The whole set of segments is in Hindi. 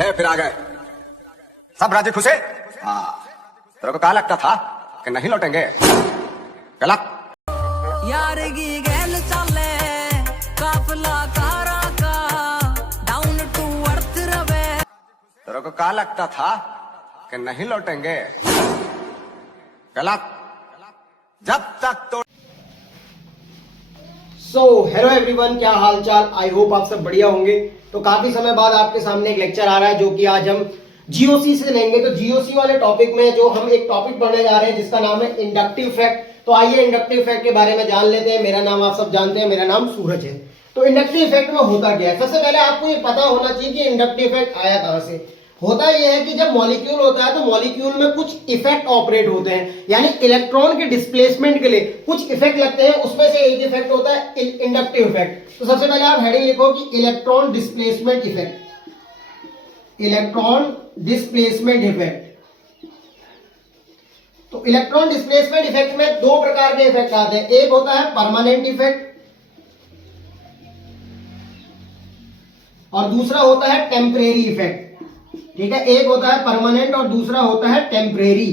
ले फिर आ गए सब राजी खुशे। हाँ तेरे को कहा लगता था कि नहीं लौटेंगे गला यारगी गैल चले काफला कारा का डाउन टू अर्थ रवे। तेरे को कहा लगता था कि नहीं लौटेंगे गलत जब तक तो। सो हेलो एवरीवन, क्या हाल चाल। आई होप आप सब बढ़िया होंगे। तो काफी समय बाद आपके सामने एक लेक्चर आ रहा है जो कि आज हम जीओसी से लेंगे। तो जीओसी वाले टॉपिक में जो हम एक टॉपिक पढ़ने जा रहे हैं जिसका नाम है इंडक्टिव फैक्ट। तो आइए इंडक्टिव फैक्ट के बारे में जान लेते हैं। मेरा नाम आप सब जानते हैं, मेरा नाम सूरज है। तो इंडक्टिव फैक्ट में होता क्या है, सबसे पहले आपको ये पता होना चाहिए कि इंडक्टिव फैक्ट आया कहां से। होता यह है कि जब मॉलिक्यूल होता है तो मॉलिक्यूल में कुछ इफेक्ट ऑपरेट होते हैं, यानी इलेक्ट्रॉन के डिस्प्लेसमेंट के लिए कुछ इफेक्ट लगते हैं। उसमें से एक इफेक्ट होता है इंडक्टिव इफेक्ट। तो सबसे पहले आप हेडिंग लिखो कि electron displacement effect. Electron displacement effect. तो इलेक्ट्रॉन डिस्प्लेसमेंट इफेक्ट में दो प्रकार के इफेक्ट आते हैं। एक होता है परमानेंट इफेक्ट और दूसरा होता है टेम्परेरी इफेक्ट। ठीक है, एक होता है परमानेंट और दूसरा होता है टेम्परेरी।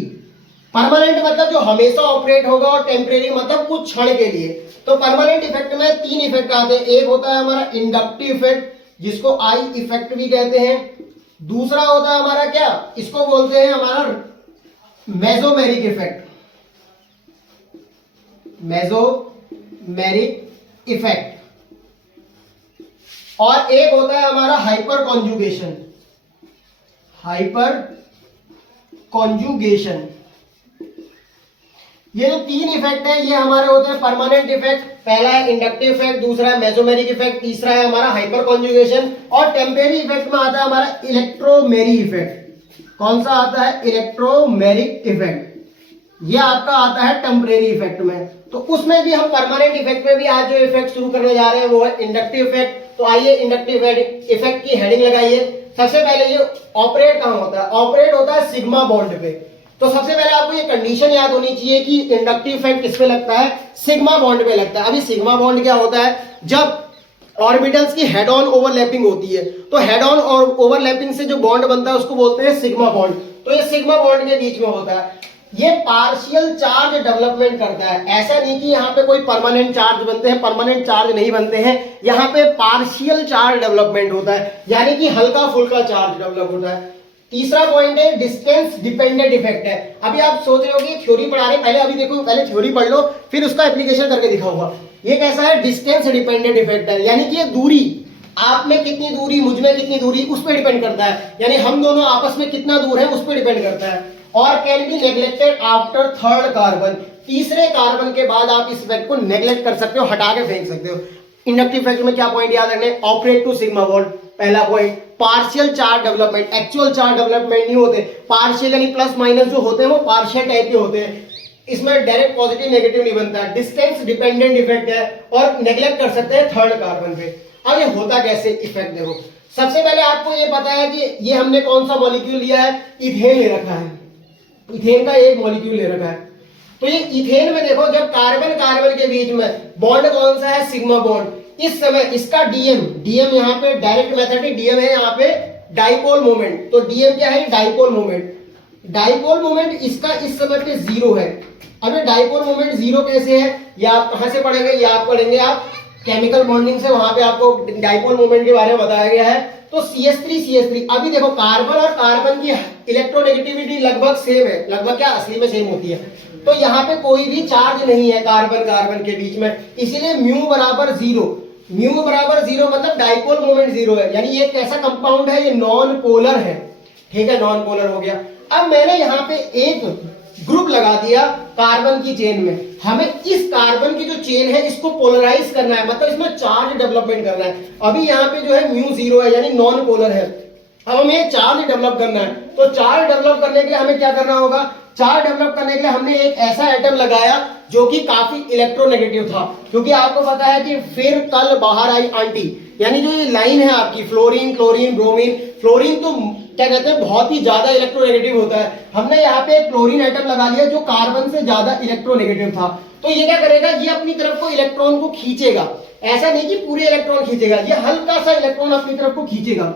परमानेंट मतलब जो हमेशा ऑपरेट होगा और टेम्परेरी मतलब कुछ क्षण के लिए। तो परमानेंट इफेक्ट में तीन इफेक्ट आते हैं। एक होता है हमारा इंडक्टिव इफेक्ट जिसको आई इफेक्ट भी कहते हैं। दूसरा होता है हमारा क्या, इसको बोलते हैं हमारा मेसोमेरिक इफेक्ट। Mesomeric effect. और एक होता है हमारा हाइपर कॉन्जुगेशन। Hyper conjugation. ये जो तीन इफेक्ट है ये हमारे होते हैं परमानेंट इफेक्ट। पहला है इंडक्टिव इफेक्ट, दूसरा है मेसोमेरिक इफेक्ट, तीसरा है हमारा हाइपर कॉन्जुगेशन। और टेम्परेरी इफेक्ट में आता है हमारा इलेक्ट्रोमेरी इफेक्ट। कौन सा आता है, इलेक्ट्रोमेरिक इफेक्ट। ये आपका आता है टेम्परेरी इफेक्ट में। तो उसमें भी हम परमानेंट इफेक्ट में भी आज जो इफेक्ट शुरू करने जा रहे हैं वो है इंडक्टिव इफेक्ट। तो आइए इंडक्टिव इफेक्ट की हेडिंग लगाइए। सबसे पहले ये ऑपरेट कहां होता है, ऑपरेट होता है सिग्मा बॉन्ड पे। तो सबसे पहले आपको ये कंडीशन याद होनी चाहिए कि इंडक्टिव इफेक्ट किस पे लगता है, सिग्मा बॉन्ड पे लगता है। अभी सिग्मा बॉन्ड क्या होता है, जब ऑर्बिटल्स की हेड ऑन ओवरलैपिंग होती है तो हेड ऑन और ओवरलैपिंग से जो बॉन्ड बनता है उसको बोलते हैं सिग्मा बॉन्ड। तो ये सिग्मा बॉन्ड के बीच में होता है। ये पार्शियल चार्ज डेवलपमेंट करता है। ऐसा नहीं कि यहाँ पे कोई परमानेंट चार्ज बनते हैं, परमानेंट चार्ज नहीं बनते हैं। यहाँ पे पार्शियल चार्ज डेवलपमेंट होता है, यानी कि हल्का फुल्का चार्ज डेवलप होता है। तीसरा पॉइंट है डिस्टेंस डिपेंडेंट इफेक्ट है। अभी आप सोच रहे हो कि थ्योरी पढ़ा रहे, पहले अभी देखो, पहले थ्योरी पढ़ लो फिर उसका एप्लीकेशन करके दिखाऊंगा। ये कैसा है, डिस्टेंस डिपेंडेंट इफेक्ट है, यानी कि ये दूरी, आप में कितनी दूरी, मुझ में कितनी दूरी, उस पर डिपेंड करता है। यानी हम दोनों आपस में कितना दूर है उस पर डिपेंड करता है। और can be neglected after third carbon. तीसरे कार्बन के बाद आप इस इफेक्ट को नेग्लेक्ट कर सकते हो, हटा के फेंक सकते हो। इंडक्टिव इफेक्ट में क्या पॉइंट याद रखने, ऑपरेट टू सिग्मा बॉन्ड, पहला point. Partial charge development, actual charge development नहीं होते। पार्शियल यानी प्लस माइनस जो होते हैं वो पार्शियल टाइप के होते हैं, इसमें डायरेक्ट पॉजिटिव नेगेटिव नहीं बनता है। डिस्टेंस डिपेंडेंट इफेक्ट है और नेग्लेक्ट कर सकते हैं थर्ड कार्बन पे। अब ये होता कैसे इफेक्ट देखो। सबसे पहले आपको ये पता है कि ये हमने कौन सा मॉलिक्यूल लिया है, इथेन ले रखा है। इथेन का एक मॉलिक्यूल ले रखा है। तो ये इथेन में देखो, जब कार्बन कार्बन के बीच में बॉन्ड कौन सा है, सिग्मा बॉन्ड। इस समय इसका डीएम यहाँ पे डायरेक्ट मेथड है, डीएम है यहाँ पे डाइपोल मोमेंट। तो डीएम क्या है, डाइपोल मोमेंट। डाइपोल मोमेंट इसका इस समय पे 0 है। अब ये डाइपोल मोमेंट 0 कैसे है, ये आप कहां से पढ़ेंगे, ये आप पढ़ेंगे आप केमिकल बॉन्डिंग से, वहां पे आपको डाइपोल मोमेंट के बारे में बताया गया है। तो CH3 अभी देखो कार्बन और कार्बन की इलेक्ट्रोनेगेटिविटी लगभग सेम है, लगभग क्या असली में सेम होती है। तो यहाँ पे कोई भी चार्ज नहीं है कार्बन कार्बन के बीच में, इसीलिए म्यू बराबर 0। म्यू बराबर 0 मतलब डाइपोल मोमेंट 0 है, यानी ये कैसा कंपाउंड है, ये नॉन पोलर है। ठीक है, नॉन पोलर हो गया। अब मैंने यहाँ पे एक ग्रुप लगा दिया कार्बन की चेन में। हमें इस कार्बन की जो चेन है इसको पोलराइज करना है, मतलब इसमें चार्ज डेवलपमेंट करना है। अभी यहाँ पे जो है म्यू 0 है, यानी नॉन पोलर है। अब हमें चार्ज डेवलप करना है। तो चार्ज डेवलप करने के लिए हमें क्या करना होगा, चार्ज डेवलप करने के लिए हमने एक ऐसा एटम लगाया जो कि काफी इलेक्ट्रोनेगेटिव था, क्योंकि आपको पता है कि फिर कल बाहर आई आंटी, यानी जो ये लाइन है आपकी फ्लोरीन क्लोरीन ब्रोमीन। फ्लोरीन तो क्या कहते हैं, बहुत ही ज्यादा इलेक्ट्रोनेगेटिव होता है। हमने यहाँ पे एक क्लोरीन एटम लगा लिया जो कार्बन से ज्यादा इलेक्ट्रोनेगेटिव था। तो ये क्या करेगा, ये अपनी तरफ को इलेक्ट्रॉन को खींचेगा। ऐसा नहीं कि पूरे इलेक्ट्रॉन खींचेगा, ये हल्का सा इलेक्ट्रॉन अपनी तरफ को खींचेगा।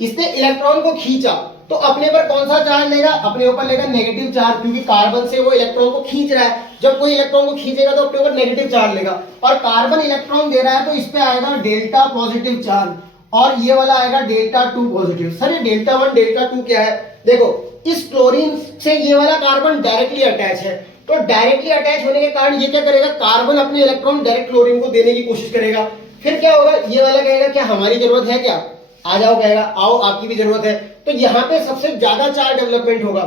इसने इलेक्ट्रॉन को खींचा तो अपने पर कौन सा चार्ज लेगा, अपने ऊपर लेगा नेगेटिव चार्ज, क्योंकि कार्बन से वो इलेक्ट्रॉन को खींच रहा है। जब कोई इलेक्ट्रॉन को खींचेगा तो अपने ऊपर नेगेटिव चार्ज लेगा, और कार्बन इलेक्ट्रॉन दे रहा है तो इस पे आएगा डेल्टा पॉजिटिव चार्ज, और ये वाला आएगा डेल्टा 2 पॉजिटिव। सर ये डेल्टा 1 डेल्टा 2 क्या है? देखो इस क्लोरीन से ये वाला कार्बन डायरेक्टली अटैच है, तो डायरेक्टली अटैच होने के कारण ये क्या करेगा, कार्बन अपने इलेक्ट्रॉन डायरेक्ट क्लोरीन को देने की कोशिश करेगा। फिर क्या होगा, ये वाला कहेगा क्या हमारी जरूरत है, क्या आ जाओ, कहेगा आओ आपकी भी जरूरत है। तो यहाँ पे सबसे ज्यादा चार्ज डेवलपमेंट होगा,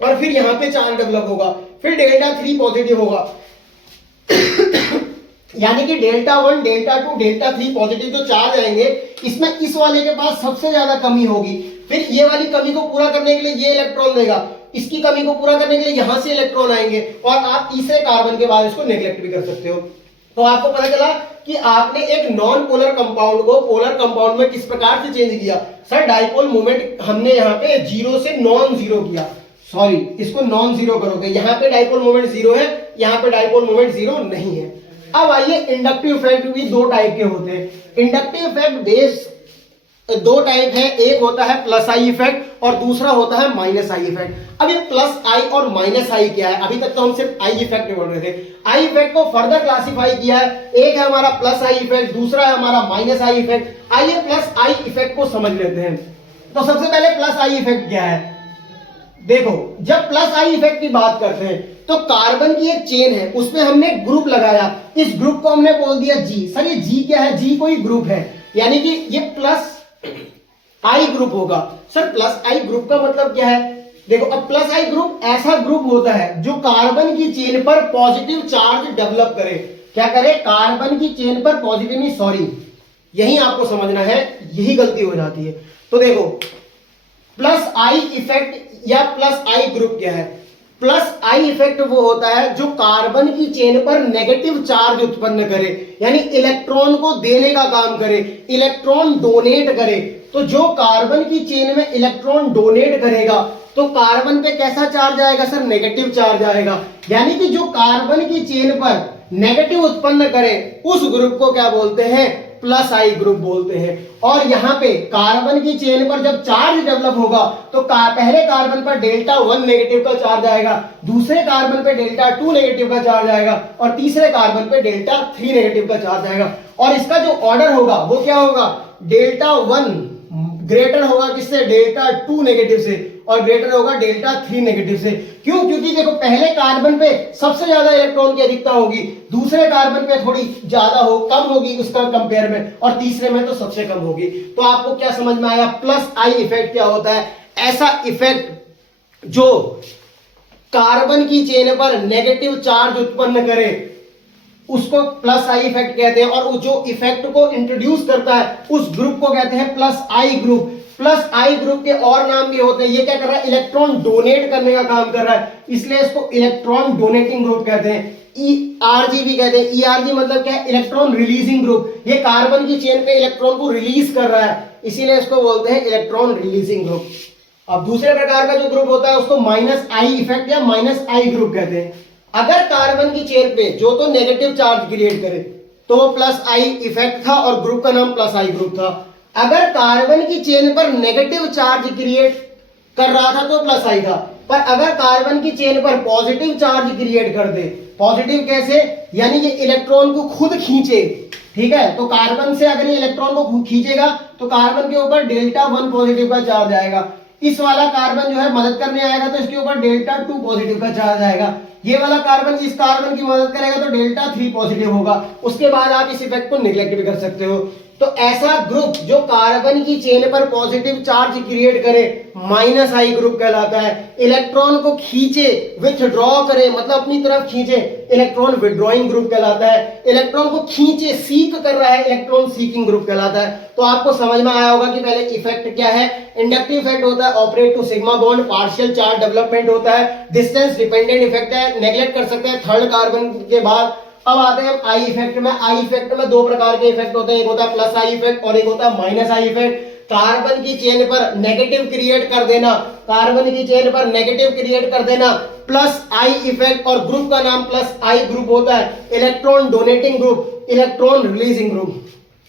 और फिर यहाँ पे चार्ज डेवलप होगा, फिर डेल्टा 3 पॉजिटिव होगा यानी कि डेल्टा 1 डेल्टा 2 डेल्टा 3 पॉजिटिव जो चार्ज आएंगे, इसमें इस वाले के पास सबसे ज्यादा कमी होगी। फिर ये वाली कमी को पूरा करने के लिए ये इलेक्ट्रॉन देगा, इसकी कमी को पूरा करने के लिए यहां से इलेक्ट्रॉन आएंगे, और आप तीसरे कार्बन के बाद इसको नेग्लेक्ट भी कर सकते हो। तो आपको पता चला कि आपने एक नॉन पोलर कंपाउंड को पोलर कंपाउंड में किस प्रकार से चेंज किया। सर डाइपोल मोमेंट हमने यहाँ पे 0 से नॉन जीरो किया, सॉरी इसको नॉन जीरो करोगे, यहाँ पे डाइपोल मोमेंट 0 है, यहाँ पे डाइपोल मोमेंट 0 नहीं है। अब आइए इंडक्टिव इफेक्ट भी दो टाइप के होते हैं। इंडक्टिव इफेक्ट बेस दो टाइप है, एक होता है प्लस आई इफेक्ट और दूसरा होता है माइनस आई इफेक्ट। अब ये प्लस आई और माइनस आई क्या है, अभी तक तो हम सिर्फ आई इफेक्ट बोल रहे थे। आई इफेक्ट को फर्दर क्लासिफाई किया है, एक है हमारा प्लस आई इफेक्ट, दूसरा है हमारा माइनस आई इफेक्ट। आइए प्लस आई इफेक्ट को समझ लेते हैं। तो सबसे पहले प्लस आई इफेक्ट क्या है, देखो जब प्लस आई इफेक्ट की बात करते हैं तो कार्बन की एक चेन है, उसमें हमने ग्रुप लगाया, इस ग्रुप को हमने बोल दिया जी। सर ये जी क्या है, जी कोई ग्रुप है, यानी कि ये प्लस आई ग्रुप होगा। सर प्लस आई ग्रुप का मतलब क्या है, देखो अब प्लस आई ग्रुप ऐसा ग्रुप होता है जो कार्बन की चेन पर पॉजिटिव चार्ज डेवलप करे। क्या करे, कार्बन की चेन पर पॉजिटिव, नहीं सॉरी यही आपको समझना है, यही गलती हो जाती है। तो देखो प्लस आई इफेक्ट या प्लस आई ग्रुप क्या है, प्लस आई इफेक्ट वो होता है जो कार्बन की चेन पर नेगेटिव चार्ज उत्पन्न करे, यानी इलेक्ट्रॉन को देने का काम करे, इलेक्ट्रॉन डोनेट करे। तो जो कार्बन की चेन में इलेक्ट्रॉन डोनेट करेगा तो कार्बन पे कैसा चार्ज आएगा, सर नेगेटिव चार्ज आएगा। यानी कि जो कार्बन की चेन पर नेगेटिव उत्पन्न करे उस ग्रुप को क्या बोलते हैं, प्लस आई ग्रुप बोलते हैं। और यहाँ पे कार्बन की चेन पर जब चार्ज डेवलप होगा तो पहले कार्बन पर डेल्टा 1 नेगेटिव का चार्ज आएगा, दूसरे कार्बन पे डेल्टा 2 नेगेटिव का चार्ज आएगा, और तीसरे कार्बन पे डेल्टा 3 नेगेटिव का चार्ज आएगा। और इसका जो ऑर्डर होगा वो क्या होगा, डेल्टा 1 ग्रेटर होगा किससे, डेल्टा 2 नेगेटिव से, और ग्रेटर होगा डेल्टा 3 नेगेटिव से। क्यों, क्योंकि देखो पहले कार्बन पे सबसे ज्यादा इलेक्ट्रॉन की अधिकता होगी, दूसरे कार्बन पे थोड़ी ज्यादा कम होगी उसका कंपेयर में, और तीसरे में तो सबसे कम होगी। तो आपको क्या समझ में आया, प्लस आई इफेक्ट क्या होता है, ऐसा इफेक्ट जो कार्बन की चेन पर नेगेटिव चार्ज उत्पन्न करे उसको प्लस आई इफेक्ट कहते हैं, और जो इफेक्ट को इंट्रोड्यूस करता है उस ग्रुप को कहते हैं प्लस आई ग्रुप। प्लस आई ग्रुप के और नाम भी होते हैं, ये क्या कर रहा है, इलेक्ट्रॉन डोनेट करने का काम कर रहा है, इसलिए इसको इलेक्ट्रॉन डोनेटिंग ग्रुप कहते हैं। ERG भी कहते हैं, ERG मतलब क्या है, इलेक्ट्रॉन रिलीजिंग ग्रुप, ये कार्बन की चेन पे इलेक्ट्रॉन को रिलीज कर रहा है, इसीलिए इसको बोलते हैं इलेक्ट्रॉन रिलीजिंग ग्रुप। अब दूसरे प्रकार का जो ग्रुप होता है उसको माइनस आई इफेक्ट या माइनस आई ग्रुप कहते हैं। अगर कार्बन की चेन पे जो तो नेगेटिव चार्ज क्रिएट करे तो वो प्लस आई इफेक्ट था और ग्रुप का नाम प्लस आई ग्रुप था। अगर कार्बन की चेन पर नेगेटिव चार्ज क्रिएट कर रहा था तो प्लस आई था, पर अगर कार्बन की चेन पर पॉजिटिव चार्ज क्रिएट कर दे, पॉजिटिव कैसे, यानी ये इलेक्ट्रॉन को खुद खींचे, ठीक है, तो कार्बन से अगर ये इलेक्ट्रॉन को खींचेगा तो कार्बन के ऊपर डेल्टा 1 पॉजिटिव का चार्ज आएगा, इस वाला कार्बन जो है मदद करने आएगा तो इसके ऊपर डेल्टा 2 पॉजिटिव का चार्ज आएगा, ये वाला कार्बन इस कार्बन की मदद करेगा तो डेल्टा 3 पॉजिटिव होगा। उसके बाद आप इस इफेक्ट को निगलेक्ट भी कर सकते हो। तो ऐसा ग्रुप जो कार्बन की चेन पर पॉजिटिव चार्ज क्रिएट करे माइनस आई ग्रुप कहलाता है। इलेक्ट्रॉन को खींचे, विथड्रॉ करे मतलब अपनी तरफ खींचे, इलेक्ट्रॉन विथड्रॉइंग ग्रुप कहलाता है। इलेक्ट्रॉन को खींचे, सीक कर रहा है, इलेक्ट्रॉन सीकिंग ग्रुप कहलाता है। तो आपको समझ में आया होगा कि पहले इफेक्ट क्या है। इंडक्टिव इफेक्ट होता है operate to sigma bond, partial charge development होता है, डिस्टेंस डिपेंडेंट इफेक्ट है, नेग्लेक्ट कर सकते हैं थर्ड कार्बन के बाद। अब आते हैं आई इफेक्ट में। आई इफेक्ट में दो प्रकार के इफेक्ट होते हैं, एक होता है प्लस आई इफेक्ट और एक होता है माइनस आई इफेक्ट। कार्बन की चेन पर नेगेटिव क्रिएट कर देना, कार्बन की चेन पर नेगेटिव क्रिएट कर देना, प्लस आई इफेक्ट, और ग्रुप का नाम प्लस आई ग्रुप होता है। Electron donating group, electron releasing group.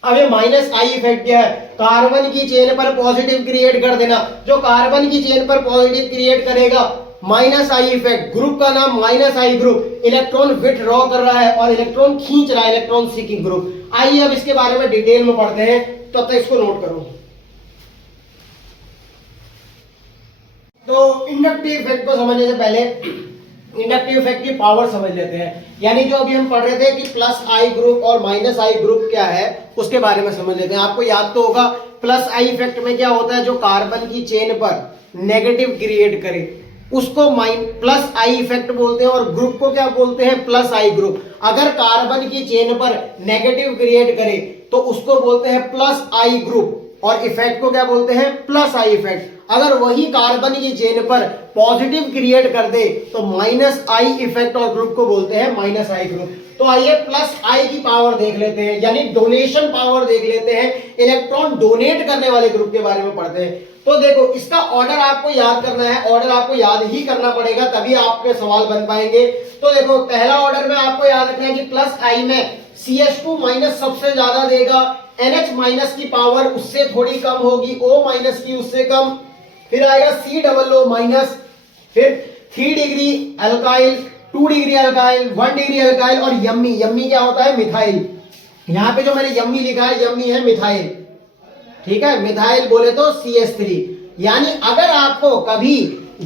अब ये माइनस आई इफेक्ट क्या है? कार्बन की चेन पर पॉजिटिव क्रिएट कर देना। जो कार्बन की चेन पर पॉजिटिव क्रिएट करेगा, माइनस आई इफेक्ट। ग्रुप का नाम माइनस आई ग्रुप। इलेक्ट्रॉन विथड्रॉ कर रहा है और इलेक्ट्रॉन खींच रहा है, इलेक्ट्रॉन सीकिंग ग्रुप। आइए अब इसके बारे में डिटेल में पढ़ते हैं, तब तक इसको नोट करो। तो इंडक्टिव इफेक्ट को समझने से पहले इंडक्टिव इफेक्ट की पावर समझ लेते हैं। यानी जो अभी हम पढ़ रहे थे कि प्लस आई ग्रुप और माइनस आई ग्रुप क्या है, उसके बारे में समझ लेते हैं। आपको याद तो होगा प्लस आई इफेक्ट में क्या होता है, जो कार्बन की चेन पर नेगेटिव क्रिएट करे उसको प्लस आई इफेक्ट बोलते हैं, और ग्रुप को क्या बोलते हैं? प्लस आई ग्रुप। अगर कार्बन की चेन पर नेगेटिव क्रिएट करे तो उसको बोलते हैं प्लस आई ग्रुप, और इफेक्ट को क्या बोलते हैं? Plus I effect. अगर वही कार्बन की चेन पर पॉजिटिव क्रिएट कर दे तो माइनस आई इफेक्ट, और ग्रुप को बोलते हैं माइनस आई ग्रुप। तो आइए प्लस आई की पावर देख लेते हैं, यानी डोनेशन पावर देख लेते हैं। इलेक्ट्रॉन डोनेट करने वाले ग्रुप के बारे में पढ़ते हैं। तो देखो, इसका ऑर्डर आपको याद करना है, ऑर्डर आपको याद ही करना पड़ेगा, तभी आपके सवाल बन पाएंगे। तो देखो, पहला ऑर्डर में आपको याद रखना है कि प्लस आई में CH2 माइनस सबसे ज्यादा देगा, NH माइनस की पावर उससे थोड़ी कम होगी, O माइनस की उससे कम, फिर आएगा COO माइनस, फिर 3 degree alkyl, 2 degree alkyl, 1 degree alkyl, और यम्मी। यम्मी क्या होता है? मिथाइल। यहाँ पे जो मैंने यम्मी लिखा है, यम्मी है मिथाइल। ठीक है, मिथाइल बोले तो CH3। यानी अगर आपको कभी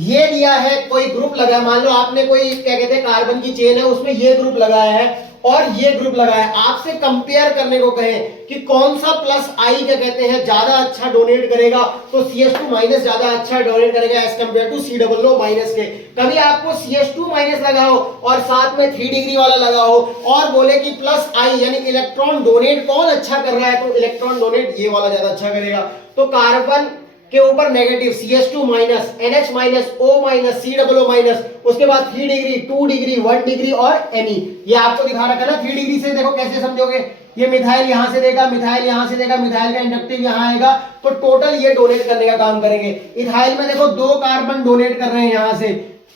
ये दिया है, कोई ग्रुप लगा, मान लो आपने कोई क्या कहते हैं कार्बन की चेन है, उसमें ये ग्रुप लगाया है और ये ग्रुप लगाया है, आपसे कंपेयर करने को कहे कि कौन सा प्लस आई क्या कहते हैं ज्यादा अच्छा डोनेट करेगा, तो CH2 माइनस ज्यादा अच्छा डोनेट करेगा as compare to COO minus के। कभी आपको CH2 माइनस लगा हो और साथ में 3 डिग्री वाला लगा हो और बोले कि प्लस आई यानी इलेक्ट्रॉन डोनेट कौन अच्छा कर रहा है, तो इलेक्ट्रॉन डोनेट ये वाला ज्यादा अच्छा करेगा। तो कार्बन के ऊपर negative CH2 minus, NH minus, O minus, COO minus, उसके बाद 3 डिग्री, 2 डिग्री, 1 डिग्री और Ne। ये आपको दिखा रखा है ना। 3 डिग्री से देखो कैसे समझोगे, ये मिथाइल यहां से देगा, मिथाइल यहां से देगा, मिथाइल का इंडक्टिव यहां आएगा, तो टोटल ये डोनेट करने का काम करेंगे। इथाइल में देखो 2 कार्बन डोनेट कर रहे हैं यहां से,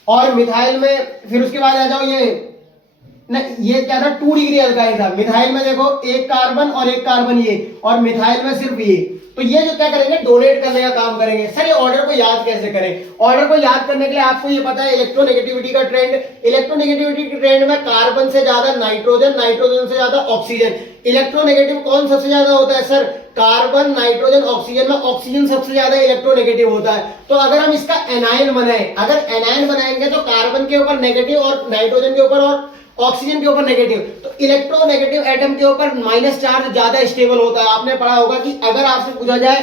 और मिथाइल में फिर उसके बाद आ जाओ ये क्या था? 2 डिग्री अल्काइल था। मिथाइल में देखो 1 कार्बन और 1 कार्बन ये, और मिथाइल में सिर्फ ये। तो ये जो क्या करेंगे, डोनेट करने का काम करेंगे। सर ये ऑर्डर को याद कैसे करें? ऑर्डर को याद करने के लिए आपको ये पता है इलेक्ट्रोनेगेटिविटी का ट्रेंड। इलेक्ट्रोनेगेटिविटी के ट्रेंड में कार्बन से ज्यादा नाइट्रोजन, नाइट्रोजन से ज्यादा ऑक्सीजन। इलेक्ट्रोनेगेटिव कौन सबसे ज्यादा होता है सर? कार्बन, नाइट्रोजन, ऑक्सीजन में ऑक्सीजन सबसे ज्यादा इलेक्ट्रोनेगेटिव होता है। तो अगर हम इसका एनायन बनाएं, अगर एनायन बनाएंगे तो कार्बन के ऊपर नेगेटिव और नाइट्रोजन के ऊपर और ऑक्सीजन के ऊपर नेगेटिव, तो इलेक्ट्रोनेगेटिव एटम के ऊपर माइनस चार्ज ज्यादा स्टेबल होता है। आपने पढ़ा होगा कि अगर आपसे पूछा जाए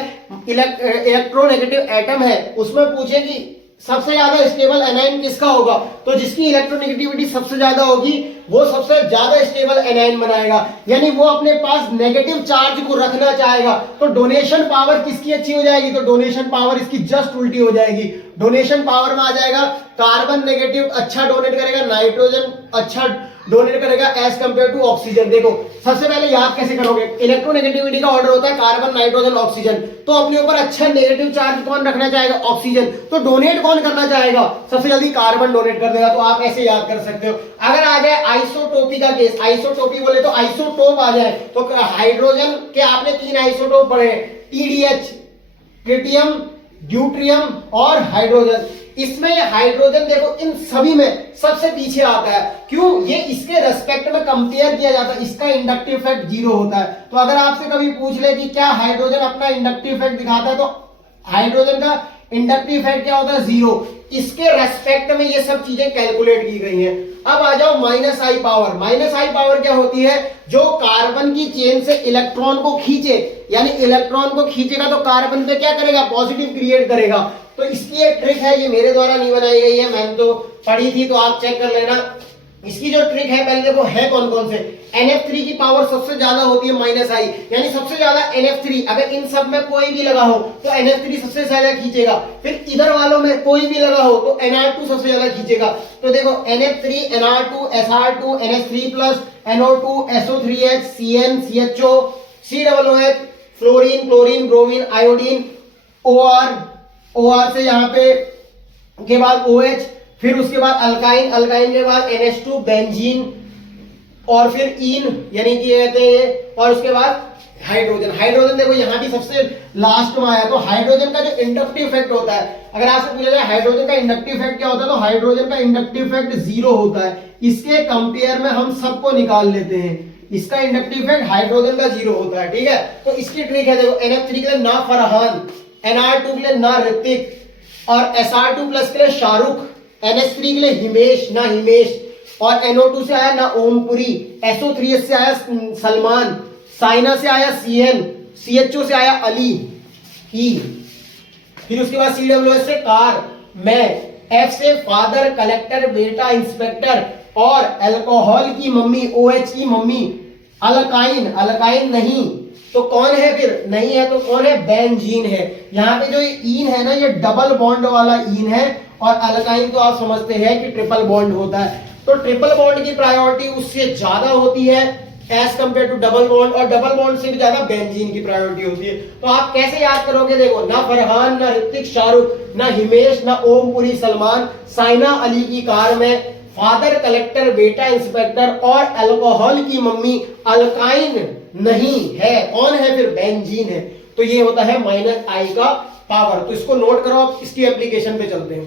इलेक्ट्रोनेगेटिव एटम है, उसमें पूछे कि सबसे ज्यादा स्टेबल एनायन किसका होगा, तो जिसकी इलेक्ट्रोनेगेटिविटी सबसे ज्यादा होगी वो सबसे ज्यादा स्टेबल एनायन बनाएगा। यानी वो अपने पास नेगेटिव चार्ज को रखना चाहेगा। तो डोनेशन पावर किसकी अच्छी हो जाएगी? तो डोनेशन पावर इसकी जस्ट उल्टी हो जाएगी। डोनेशन पावर में आ जाएगा कार्बन नेगेटिव अच्छा डोनेट करेगा, नाइट्रोजन अच्छा डोनेट करेगा एज कंपेयर टू ऑक्सीजन। देखो सबसे पहले याद कैसे करोगे, इलेक्ट्रोनेगेटिविटी का ऑर्डर होता है कार्बन, नाइट्रोजन, ऑक्सीजन। तो अपने ऊपर अच्छा नेगेटिव चार्ज कौन रखना चाहेगा? ऑक्सीजन। तो डोनेट कौन करना चाहेगा? सबसे जल्दी कार्बन डोनेट कर देगा। तो आप ऐसे याद कर सकते हो। अगर आ जाए आइसोटोपी का केस, आइसोटोपी बोले तो आइसोटोप आ जाए, तो हाइड्रोजन के आपने 3 आइसोटोप पढ़े, TDH, ट्रिटियम, ड्यूट्रियम और हाइड्रोजन। इसमें हाइड्रोजन देखो इन सभी में सबसे पीछे आता है। क्यों? ये इसके रेस्पेक्ट में कंपेयर किया जाता है, इसका इंडक्टिव इफेक्ट 0 होता है। तो अगर आपसे कभी पूछ ले कि क्या हाइड्रोजन अपना इंडक्टिव इफेक्ट दिखाता है, तो हाइड्रोजन का इंडक्टिव इफेक्ट क्या होता है? 0। इसके रेस्पेक्ट में ये सब चीजें कैलकुलेट की गई हैं। अब आ जाओ माइनस आई पावर। माइनस आई पावर क्या होती है? जो कार्बन की चेन से इलेक्ट्रॉन को खींचे, यानी इलेक्ट्रॉन को खींचेगा तो कार्बन पे क्या करेगा? पॉजिटिव क्रिएट करेगा। तो इसकी एक ट्रिक है, ये मेरे द्वारा नहीं बनाई गई है, मैंने तो पढ़ी थी, तो आप चेक कर लेना। इसकी जो ट्रिक है पहले देखो है कौन कौन से। NF3 की पावर सबसे ज्यादा होती है माइनस आई, यानी सबसे ज्यादा NF3। अगर इन सब में कोई भी लगा हो तो NF3 सबसे ज्यादा खींचेगा। फिर इधर वालों में कोई भी लगा हो तो NR2 सबसे ज्यादा खींचेगा। तो देखो NF3, NR2, SR2, NH3+, NO2, SO3H, CN, CHO, COOH, fluorine, chlorine, bromine, iodine, OR से यहाँ पे के बाद OH, फिर उसके बाद अल्काइन, अल्काइन के बाद NH2, बेंजीन, और फिर इन यानी कि कहते हैं, और उसके बाद हाइड्रोजन। हाइड्रोजन देखो यहाँ भी सबसे लास्ट में आया। तो हाइड्रोजन का जो इंडक्टिव इफेक्ट होता है, अगर आपसे पूछा जाए हाइड्रोजन का इंडक्टिव इफेक्ट क्या होता है, तो हाइड्रोजन का इंडक्टिव इफेक्ट 0 होता है। इसके कंपेयर में हम सबको निकाल लेते हैं, इसका इंडक्टिव इफेक्ट हाइड्रोजन का 0 होता है, ठीक है। तो इसकी ट्रिक है देखो, NH3 के लिए ना फरहान, NR2 के लिए ना ऋतिक, और SR2 प्लस के लिए शाहरुख, NH3 के लिए हिमेश ना हिमेश, और NO2 से आया ना ओमपुरी, SO3 से आया सलमान, साइना से आया CN, CHO से आया अली ई, फिर उसके बाद CWS से कार, मैं, F से फादर, कलेक्टर, बेटा, इंस्पेक्टर, और अल्कोहल की मम्मी, OH की मम्मी, अल्काइन, अल्काइन नहीं, तो कौन है फिर, नहीं है तो कौन है, बेंजीन है। यहाँ पे जो ये ईन है ना, ये डबल बॉन्ड वाला ईन है, और अल्काइन तो आप समझते हैं कि ट्रिपल बॉन्ड होता है। तो ट्रिपल बॉन्ड की प्रायोरिटी उससे ज्यादा होती है as compare to double bond, और डबल बॉन्ड से भी ज्यादा बेंजीन की प्रायोरिटी होती है। तो आप कैसे याद करोगे, देखो ना फरहान, ना ऋतिक, शाहरुख, ना हिमेश, ना ओमपुरी, सलमान, साइना अली की कार में, फादर, कलेक्टर, बेटा, इंस्पेक्टर, और अल्कोहल की मम्मी अल्काइन नहीं है, कौन है फिर, बेंजीन है। तो ये होता है -I का पावर। तो इसको नोट करो, इसकी एप्लीकेशन पे चलते हैं।